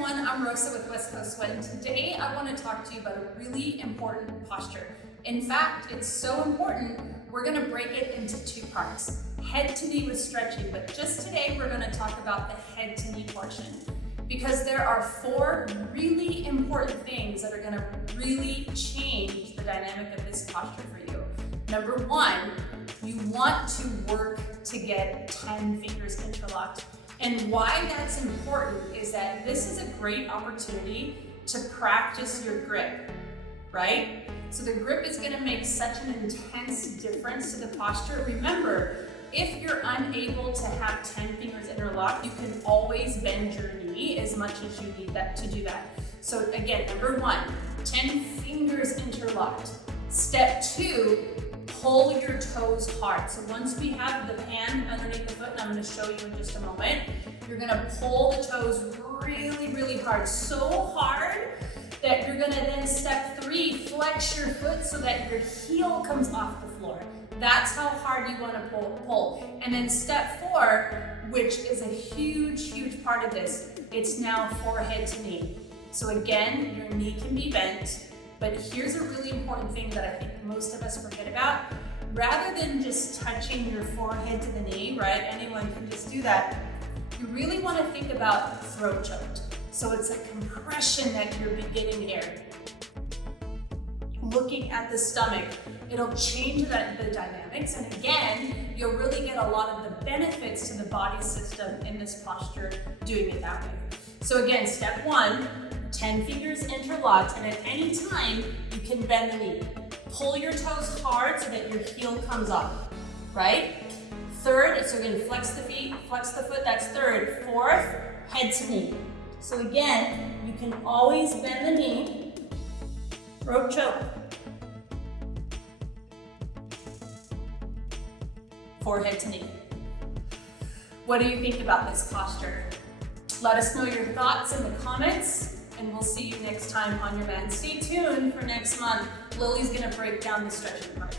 everyone, I'm Rosa with West Coast Sweat, and today I want to talk to you about a really important posture. In fact, it's so important, we're going to break it into two parts. Head to knee with stretching, but just today we're going to talk about the head to knee portion. Because there are four really important things that are going to really change the dynamic of this posture for you. Number one, you want to work to get 10 fingers interlocked. And why that's important is that this is a great opportunity to practice your grip, right? So the grip is going to make such an intense difference to the posture. Remember, if you're unable to have 10 fingers interlocked, you can always bend your knee as much as you need that to do that. So again, number one, 10 fingers interlocked. Step two, pull your toes hard. So once we have the hand underneath the foot, and I'm going to show you in just a moment, you're going to pull the toes really, really hard. So hard that you're going to then step three, flex your foot so that your heel comes off the floor. That's how hard you want to pull. And then step four, which is a huge, huge part of this, it's now forehead to knee. So again, your knee can be bent, but here's a really important thing that I think most of us forget about. Rather than just touching your forehead to the knee, right? Anyone can just do that. You really want to think about throat choked. So it's a compression that you're beginning here. Looking at the stomach, it'll change the dynamics, and again, you'll really get a lot of the benefits to the body system in this posture doing it that way. So again, step one, 10 fingers interlocked, and at any time, you can bend the knee. Pull your toes hard so that your heel comes up, right? Third, so again, flex the feet, flex the foot, that's third. Fourth, head to knee. So again, you can always bend the knee, throat choke. Forehead to knee. What do you think about this posture? Let us know your thoughts in the comments, and we'll see you next time on your mat. Stay tuned for next month. Lily's gonna break down the stretching part.